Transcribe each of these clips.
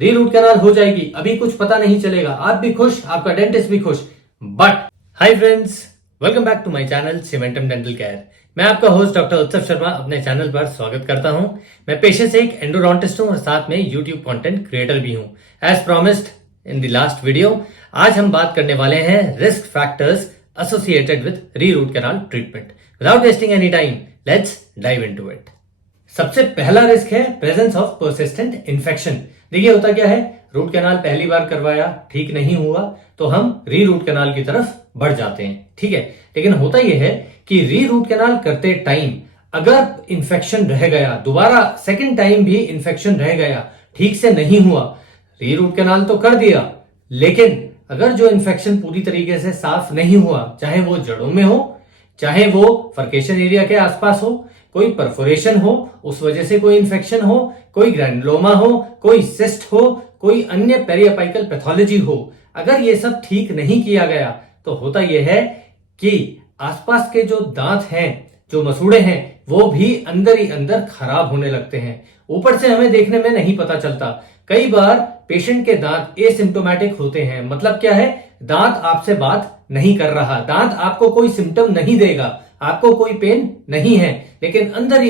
री root canal हो जाएगी, अभी कुछ पता नहीं चलेगा, आप भी खुश, आपका डेंटिस्ट भी खुश। But hi friends, welcome back to my channel Cementum Dental Care. मैं आपका होस्ट डॉक्टर उत्सव शर्मा अपने चैनल पर स्वागत करता हूं। मैं पेशे से एक एंडोडोंटिस्ट हूं और साथ में यूट्यूब कंटेंट क्रिएटर भी हूं। As promised in the last video, आज हम बात करने वाले हैं risk factors associated with re root canal treatment. Without wasting any time, let's dive into it. सबसे पहला रिस्क है प्रेजेंस ऑफ परसिस्टेंट इन्फेक्शन। देखिए होता क्या है, रूट कैनाल पहली बार करवाया, ठीक नहीं हुआ तो हम री रूट कैनाल की तरफ बढ़ जाते हैं, ठीक है। लेकिन होता यह है कि री रूट कैनाल करते टाइम अगर इंफेक्शन रह गया, दोबारा सेकंड टाइम भी इंफेक्शन रह गया, ठीक से नहीं हुआ, री रूट कैनाल तो कर दिया, लेकिन अगर जो इंफेक्शन पूरी तरीके से साफ नहीं हुआ, चाहे वो जड़ों में हो, चाहे वो फर्केशन एरिया के आसपास हो, कोई परफोरेशन हो, उस वजह से कोई इंफेक्शन हो, कोई ग्रैनुलोमा हो, कोई सिस्ट हो, कोई अन्य पेरियापाइकल पैथोलॉजी हो, अगर ये सब ठीक नहीं किया गया तो होता यह है कि आसपास के जो दांत हैं, जो मसूड़े हैं, वो भी अंदर ही अंदर खराब होने लगते हैं। ऊपर से हमें देखने में नहीं पता चलता। कई बार पेशेंट के दांत एसिम्प्टोमेटिक होते हैं। मतलब क्या है, दांत आपसे बात नहीं कर रहा, दांत आपको कोई सिम्टम नहीं देगा, आपको कोई पेन नहीं है, लेकिन अंदर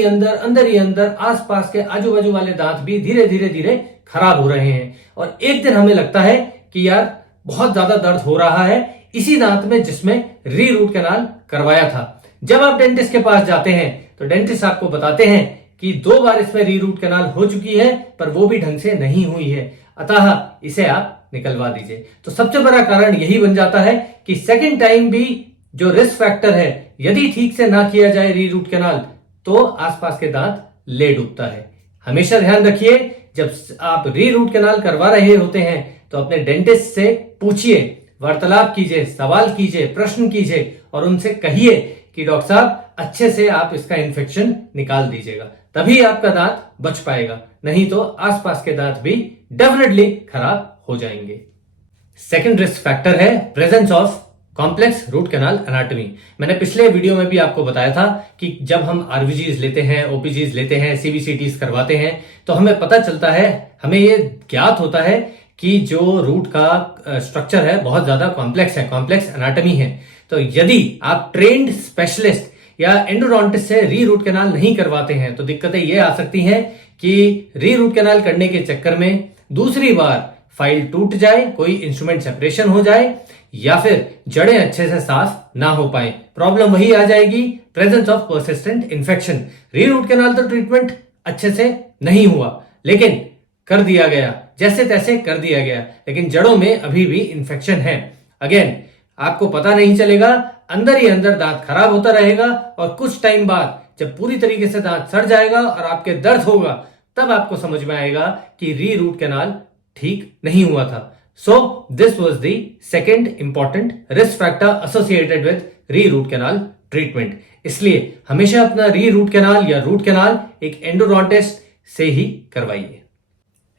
ही अंदर आसपास के आजू बाजू वाले दांत भी धीरे धीरे खराब हो रहे हैं। और एक दिन हमें लगता है कि यार बहुत ज्यादा दर्द हो रहा है इसी दांत में जिसमें री रूट कैनाल करवाया था। जब आप डेंटिस्ट के पास जाते हैं तो डेंटिस्ट आपको बताते हैं कि 2 बार इसमें री रूट कैनाल हो चुकी है, पर वो भी ढंग से नहीं हुई है, अतः इसे आप निकलवा दीजिए। तो सबसे बड़ा कारण यही बन जाता है कि सेकेंड टाइम भी जो रिस्क फैक्टर है, यदि ठीक से ना किया जाए री रूट कैनाल, तो आसपास के दांत ले डूबता है। हमेशा ध्यान रखिए, जब आप री रूट कैनाल करवा रहे होते हैं तो अपने डेंटिस्ट से पूछिए, वार्तालाप कीजिए, सवाल कीजिए, प्रश्न कीजिए और उनसे कहिए कि डॉक्टर साहब अच्छे से आप इसका इन्फेक्शन निकाल दीजिएगा, तभी आपका दांत बच पाएगा, नहीं तो आसपास के दांत भी डेफिनेटली खराब हो जाएंगे। सेकंड रिस्क फैक्टर है presence of complex root canal anatomy. मैंने पिछले वीडियो में भी आपको बताया था कि जब हम आरवीजीज लेते हैं, ओपीजीज लेते हैं, सीबीसीटीज करवाते हैं, तो हमें पता चलता है, हमें ये ज्ञात होता है कि जो रूट का स्ट्रक्चर है बहुत ज्यादा कॉम्प्लेक्स है, कॉम्प्लेक्स एनाटॉमी है। तो यदि आप ट्रेन्ड स्पेशलिस्ट या एंडोडोंटिस्ट से री रूट कैनाल नहीं करवाते हैं तो दिक्कतें ये आ सकती हैं कि री रूट कैनाल करने के चक्कर में दूसरी बार फाइल टूट जाए, कोई इंस्ट्रूमेंट सेपरेशन हो जाए, या फिर जड़ें अच्छे से साफ ना हो पाए। प्रॉब्लम वही आ जाएगी, प्रेजेंस ऑफ परसिस्टेंट इन्फेक्शन। री रूट कैनाल तो ट्रीटमेंट अच्छे से नहीं हुआ, लेकिन कर दिया गया, जैसे तैसे कर दिया गया, लेकिन जड़ों में अभी भी इंफेक्शन है। अगेन आपको पता नहीं चलेगा, अंदर ही अंदर दांत खराब होता रहेगा और कुछ टाइम बाद जब पूरी तरीके से दांत सड़ जाएगा और आपके दर्द होगा, तब आपको समझ में आएगा कि री रूट कैनाल ठीक नहीं हुआ था। So this was the second important risk factor associated with re-root canal treatment. इसलिए हमेशा अपना री-रूट कैनाल या रूट कैनाल एक एंडोडोंटिस्ट से ही करवाइए।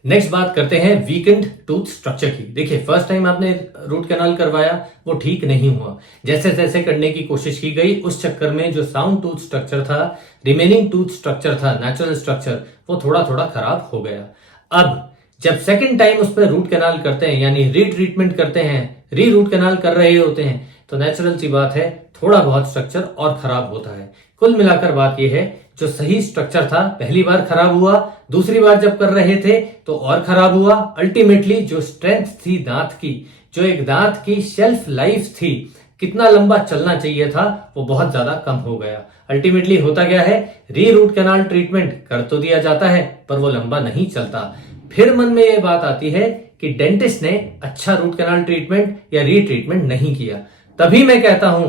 नेक्स्ट बात करते हैं वीकेंड टूथ स्ट्रक्चर की। देखिए फर्स्ट टाइम आपने रूट कैनाल करवाया, वो ठीक नहीं हुआ, जैसे तैसे करने की कोशिश की गई, उस चक्कर में जो साउंड टूथ स्ट्रक्चर था, रिमेनिंग टूथ स्ट्रक्चर था, नेचुरल स्ट्रक्चर, वो थोड़ा थोड़ा खराब हो गया। अब जब सेकंड टाइम उस पर रूट कैनाल करते हैं, यानी रीट्रीटमेंट करते हैं, री रूट कैनाल कर रहे होते हैं, तो नेचुरल सी बात है थोड़ा बहुत स्ट्रक्चर और खराब होता है। कुल मिलाकर बात यह है, जो सही स्ट्रक्चर था पहली बार खराब हुआ, दूसरी बार जब कर रहे थे तो और खराब हुआ। अल्टीमेटली जो स्ट्रेंथ थी दांत की, जो एक दांत की शेल्फ लाइफ थी, कितना लंबा चलना चाहिए था, वो बहुत ज्यादा कम हो गया। अल्टीमेटली होता क्या है, री रूट कैनाल ट्रीटमेंट कर तो दिया जाता है पर वो लंबा नहीं चलता। फिर मन में ये बात आती है कि डेंटिस्ट ने अच्छा रूट कैनाल ट्रीटमेंट या रीट्रीटमेंट नहीं किया। तभी मैं कहता हूं,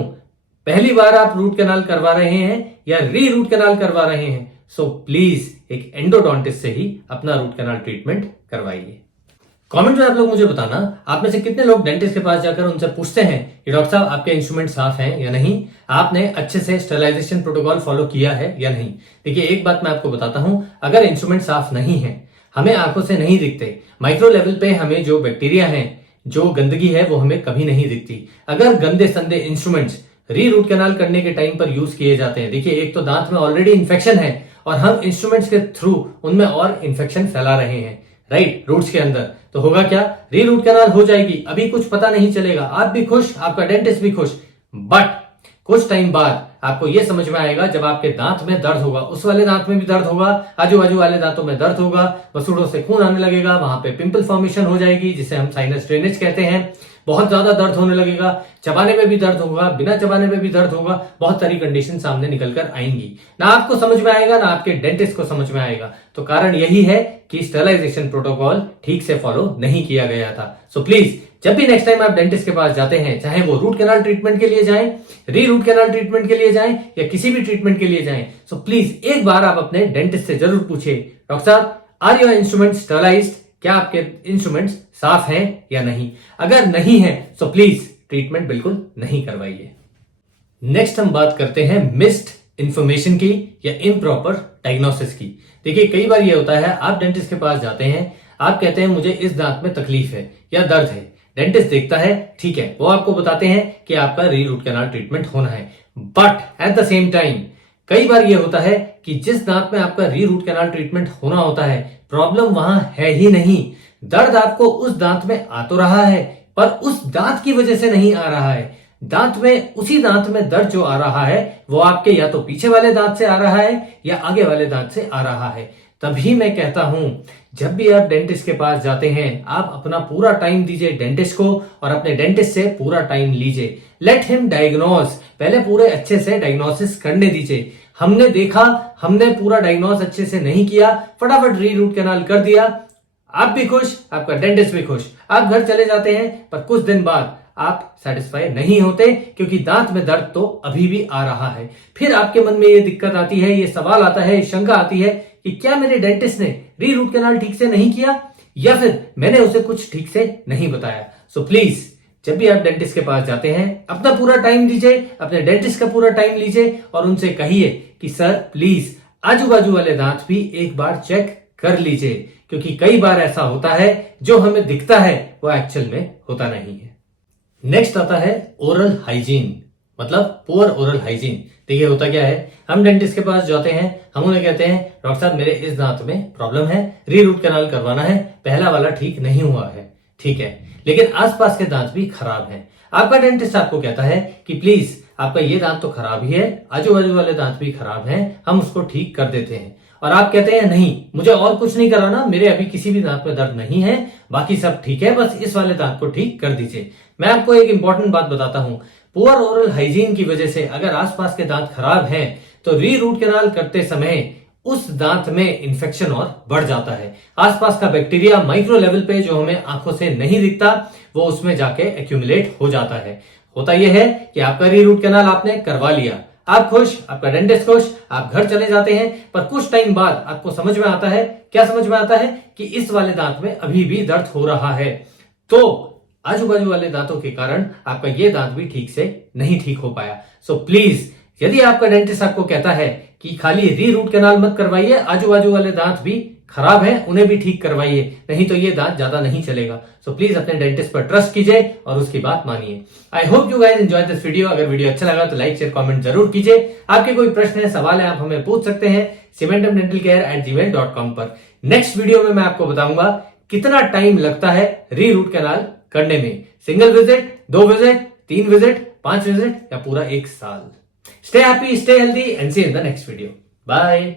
पहली बार आप रूट कैनाल करवा रहे हैं या री रूट कैनाल करवा रहे हैं, सो प्लीज एक एंडोडोंटिस्ट से ही अपना रूट कैनाल ट्रीटमेंट करवाइए। कमेंट में आप लोग मुझे बताना, आप में से कितने लोग डेंटिस्ट के पास जाकर उनसे पूछते हैं कि डॉक्टर साहब आपके इंस्ट्रूमेंट साफ हैं या नहीं, आपने अच्छे से स्टेरिलाइजेशन प्रोटोकॉल फॉलो किया है या नहीं। देखिए एक बात मैं आपको बताता हूं, अगर इंस्ट्रूमेंट साफ नहीं है, हमें आंखों से नहीं दिखते, माइक्रो लेवल पे हमें जो बैक्टीरिया है, जो गंदगी है, वो हमें कभी नहीं दिखती। अगर गंदे संदे इंस्ट्रूमेंट्स री रूट कैनाल करने के टाइम पर यूज किए जाते हैं, देखिए एक तो दांत में ऑलरेडी इंफेक्शन है और हम इंस्ट्रूमेंट्स के थ्रू उनमें और इंफेक्शन फैला रहे हैं। राइट, रूट्स के अंदर। तो होगा क्या, री रूट कैनाल हो जाएगी, अभी कुछ पता नहीं चलेगा, आप भी खुश, आपका डेंटिस्ट भी खुश। बट कुछ टाइम बाद आपको यह समझ में आएगा, जब आपके दांत में दर्द होगा, उस वाले दांत में भी दर्द होगा, आजू बाजू वाले दांतों में दर्द होगा, वसूड़ों से खून आने लगेगा, वहां पे पिंपल फॉर्मेशन हो जाएगी जिसे हम साइनस ड्रेनेज कहते हैं, बहुत ज्यादा दर्द होने लगेगा, चबाने में भी दर्द होगा, बिना चबाने में भी दर्द होगा, बहुत सारी कंडीशन सामने निकल कर आएंगी। ना आपको समझ में आएगा, ना आपके डेंटिस्ट को समझ में आएगा। तो कारण यही है कि स्टरलाइजेशन प्रोटोकॉल ठीक से फॉलो नहीं किया गया था। सो प्लीज, जब भी नेक्स्ट टाइम आप डेंटिस्ट के पास जाते हैं, चाहे वो रूट कैनाल ट्रीटमेंट के लिए जाएं, री रूट कैनाल ट्रीटमेंट के लिए जाएं या किसी भी ट्रीटमेंट के लिए जाएं, सो प्लीज एक बार आप अपने डेंटिस्ट से जरूर पूछिए, डॉक्टर साहब, आर योर इंस्ट्रूमेंट स्टरलाइज्ड? क्या आपके इंस्ट्रूमेंट्स साफ हैं या नहीं? अगर नहीं है सो प्लीज ट्रीटमेंट बिल्कुल नहीं करवाइए। नेक्स्ट हम बात करते हैं मिस्ड इंफॉर्मेशन की या इम्प्रॉपर डायग्नोसिस की। देखिए, कई बार ये होता है, आप डेंटिस्ट के पास जाते हैं, आप कहते हैं मुझे इस दांत में तकलीफ है या दर्द है, डेंटिस्ट देखता है, ठीक है, वो आपको बताते हैं कि आपका री रूट कैनाल ट्रीटमेंट होना है। But at the same time कई बार यह होता है कि जिस दांत में आपका री रूट कैनाल ट्रीटमेंट होना होता है, प्रॉब्लम वहां है ही नहीं, दर्द आपको उस दांत में आ तो रहा है पर उस दांत की वजह से नहीं आ रहा है। दांत में, उसी दांत में दर्द जो आ रहा है वो आपके या तो पीछे वाले दांत से आ रहा है या आगे वाले दांत से आ रहा है। तभी मैं कहता हूं, जब भी आप डेंटिस्ट के पास जाते हैं, आप अपना पूरा टाइम दीजिए डेंटिस्ट को और अपने डेंटिस्ट से पूरा टाइम लीजिए। लेट हिम डायग्नोज, पहले पूरे अच्छे से डायग्नोसिस करने दीजिए। हमने देखा, हमने पूरा डायग्नोज अच्छे से नहीं किया, फटाफट री रूट कैनाल कर दिया, आप भी खुश, आपका डेंटिस्ट भी खुश, आप घर चले जाते हैं, पर कुछ दिन बाद आप सेटिस्फाई नहीं होते क्योंकि दांत में दर्द तो अभी भी आ रहा है। फिर आपके मन में ये दिक्कत आती है, ये सवाल आता है, शंका आती है कि क्या मेरे डेंटिस्ट ने री रूट कैनाल ठीक से नहीं किया या फिर मैंने उसे कुछ ठीक से नहीं बताया। सो प्लीज, जब भी आप डेंटिस्ट के पास जाते हैं, अपना पूरा टाइम दीजिए, अपने डेंटिस्ट का पूरा टाइम लीजिए और उनसे कहिए कि सर प्लीज आजू बाजू वाले दांत भी एक बार चेक कर लीजिए, क्योंकि कई बार ऐसा होता है जो हमें दिखता है वो एक्चुअल में होता नहीं है। नेक्स्ट आता है ओरल हाइजीन, मतलब पुअर ओरल हाइजीन। देखिए, होता क्या है, हम डेंटिस्ट के पास जाते हैं, हम उन्हें कहते हैं डॉक्टर साहब मेरे इस दांत में प्रॉब्लम है, री रूट कैनाल करवाना है, पहला वाला ठीक नहीं हुआ है, ठीक है, लेकिन आसपास के दांत भी खराब हैं। आपका डेंटिस्ट आपको कहता है कि प्लीज आपका ये दांत तो खराब ही है, आजू बाजू वाले दांत भी खराब हैं, हम उसको ठीक कर देते हैं। और आप कहते हैं नहीं, मुझे और कुछ नहीं कराना, मेरे अभी किसी भी दांत में दर्द नहीं है, बाकी सब ठीक है, बस इस वाले दांत को ठीक कर दीजिए। मैं आपको एक इंपॉर्टेंट बात बताता हूं, पुअर ओरल हाइजीन की वजह से अगर आसपास के दांत खराब हैं तो री रूट कैनाल करते समय उस दांत में इंफेक्शन और बढ़ जाता है। आसपास का बैक्टीरिया माइक्रो लेवल पे जो हमें आंखों से नहीं दिखता, वो उसमें जाके एक्यूमुलेट हो जाता है। होता यह है कि आपका री रूट कैनाल आपने करवा लिया, आप खुश, आपका डेंटिस्ट खुश, आप घर चले जाते हैं, पर कुछ टाइम बाद आपको समझ में आता है, क्या समझ में आता है कि इस वाले दांत में अभी भी दर्द हो रहा है। तो आजू बाजू वाले दांतों के कारण आपका ये दांत भी ठीक से नहीं ठीक हो पाया। सो प्लीज, यदि आपका डेंटिस्ट आपको कहता है कि खाली री रूट कैनाल मत करवाइए, आजू बाजू वाले दांत भी खराब हैं, उन्हें भी ठीक करवाइए, नहीं तो ये दांत ज्यादा नहीं चलेगा। सो प्लीज अपने डेंटिस्ट पर ट्रस्ट कीजिए और उसकी बात मानिए। I hope you guys enjoy this video. अगर वीडियो अच्छा लगा तो लाइक शेयर कमेंट जरूर कीजिए। आपके कोई प्रश्न है, सवाल है, आप हमें पूछ सकते हैं cementumdentalcare@gmail.com पर। नेक्स्ट वीडियो में मैं आपको बताऊंगा कितना टाइम लगता है री रूट कैनाल करने में, single visit, 2 visit, 3 visit, 5 visit या पूरा 1 साल। Stay happy, stay healthy and see in the next video. Bye.